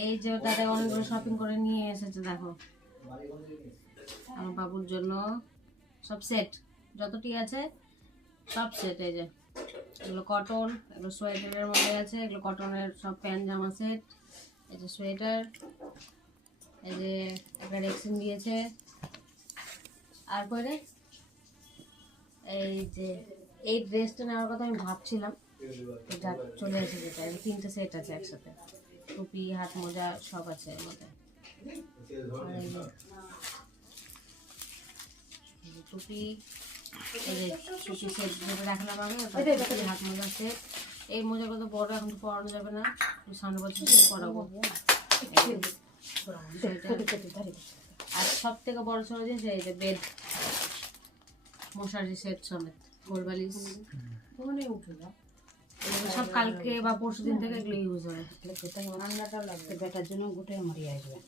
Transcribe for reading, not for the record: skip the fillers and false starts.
এই যে দাদা অনেকগুলো শপিং করে নিয়ে এসেছে, দেখো আমার বাবুর জন্য সব সেট, যতটি আছে সব সেট। এই যে এগুলো কটন, এগুলো সোয়েটারের মধ্যে আছে, এগুলো কটনের সব প্যান্ট জামা সেট। এই যে সোয়েটার, এই যে একটা রেক্সিন দিয়েছে। আর করে এই যে এই ড্রেসটা নেওয়ার কথা আমি ভাবছিলাম, এটা চলে এসেছে। এটা 3টে সেট আছে একসাথে, টুপি হাত মোজা সব আছে এর মধ্যে। আর এই যে টুপি, এই যে টুপি সেট যেটা রাখলাম আগে, টুপি হাত মোজা সেট। এই মোজাগুলো তো বড়, এখন তো পরানো যাবে না, সামনে বছর পরাবো। আর সব থেকে বড় ছোট জিনিস এই যে বেড, মশারি সেট সমেত, গোলবালিশ, সব কালকে বা পরশু দিন থেকে এগুলো ইউজ হবে। ঠান্ডাটা লাগবে, বেটার জন্য গোটে মরিয়ে আসবে।